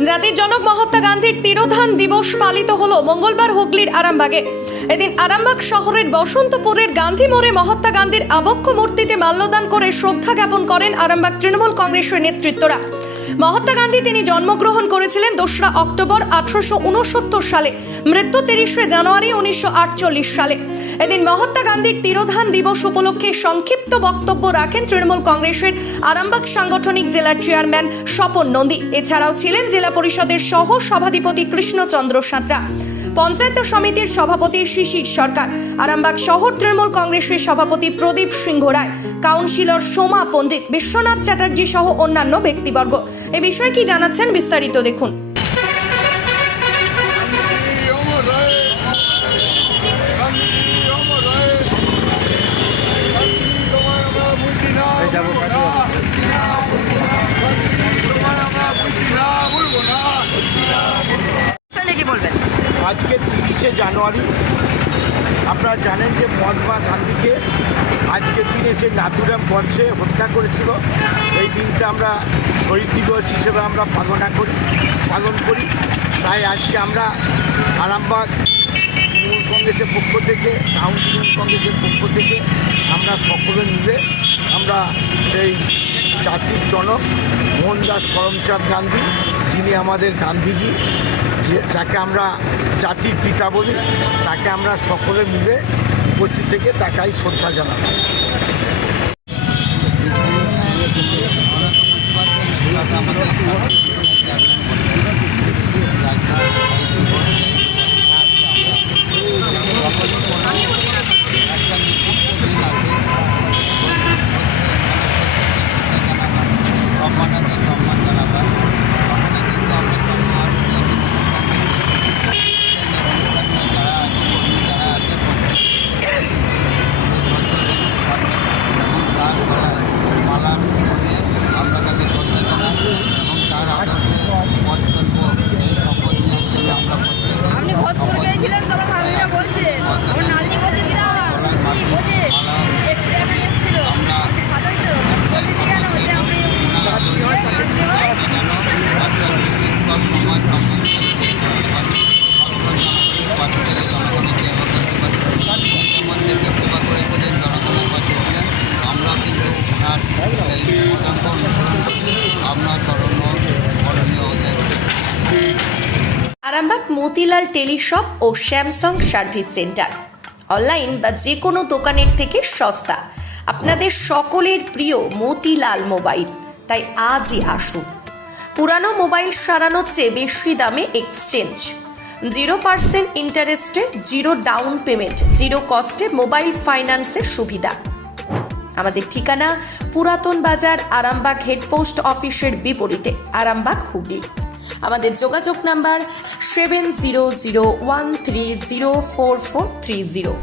জাতির জনক মহাত্মা গান্ধীর তিরোধান দিবস পালিত হলো মঙ্গলবার হুগলির আরামবাগে। এদিন আরামবাগ শহরের বসন্তপুরের গান্ধী মোড়ে মহাত্মা গান্ধীর আবক্ষ মূর্তিতে মাল্যদান করে শ্রদ্ধা জ্ঞাপন করেন আরামবাগ তৃণমূল কংগ্রেসের নেতৃত্বরা। মহাত্মা গান্ধী তিনি জন্মগ্রহণ করেছিলেন 2রা অক্টোবর 1869 সালে, মৃত্যু 30শে জানুয়ারি 1948 সালে। এদিন মহাত্মা গান্ধীর তিরোধান দিবস উপলক্ষে সংক্ষিপ্ত বক্তব্য রাখেন তৃণমূল কংগ্রেসের আরামবাগ সাংগঠনিক জেলার চেয়ারম্যান স্বপন নন্দী। এছাড়াও ছিলেন জেলা পরিষদের সহ সভাধিপতি কৃষ্ণচন্দ্র সাঁতরা, পঞ্চায়েত সমিতির সভাপতি শিশির সরকার, আরামবাগ শহর তৃণমূল কংগ্রেসের সভাপতি প্রদীপ সিংহ রায়, কাউন্সিলর সোমা পণ্ডিত, বিশ্বনাথ চ্যাটার্জি সহ অন্যান্য ব্যক্তিবর্গ। এ বিষয়ে কি জানাচ্ছেন বিস্তারিত দেখুন। আজকে 30শে জানুয়ারি আপনারা জানেন যে মহাত্মা গান্ধীকে আজকের দিনে সে নাথুরাম বর্ষে হত্যা করেছিল। এই দিনটা আমরা শহীদ দিবস হিসেবে আমরা পালন করি। তাই আজকে আমরা আরামবাগ তৃণমূল কংগ্রেসের পক্ষ থেকে, টাউন তৃণমূল কংগ্রেসের পক্ষ থেকে আমরা সকলে মিলে আমরা সেই জাতির জনক মোহনদাস করমচাঁদ গান্ধী, যিনি আমাদের গান্ধীজি, যাকে আমরা জাতির পিতা বলি, তাকে আমরা সকলে মিলে উপস্থিত থেকে তাকে শ্রদ্ধা জানাবো। আরামবাগ মতিলাল টেলিশপ ও স্যামসাং সার্ভিস সেন্টার, অনলাইন বা যে কোনো দোকানের থেকে সস্তা। আপনাদের সকলের প্রিয় মতিলাল মোবাইল, তাই আজই আসুন। পুরানো মোবাইল সারানোর চেয়ে বেশি দামে এক্সচেঞ্জ, 0% ইন্টারেস্টে, 0 ডাউন পেমেন্ট, 0 কস্টে মোবাইল ফাইন্যান্সের সুবিধা। আমাদের ঠিকানা পুরাতন বাজার, আরামবাগ হেডপোস্ট অফিসের বিপরীতে, আরামবাগ হুগলি। আমাদের যোগাযোগ নাম্বার 7001304430।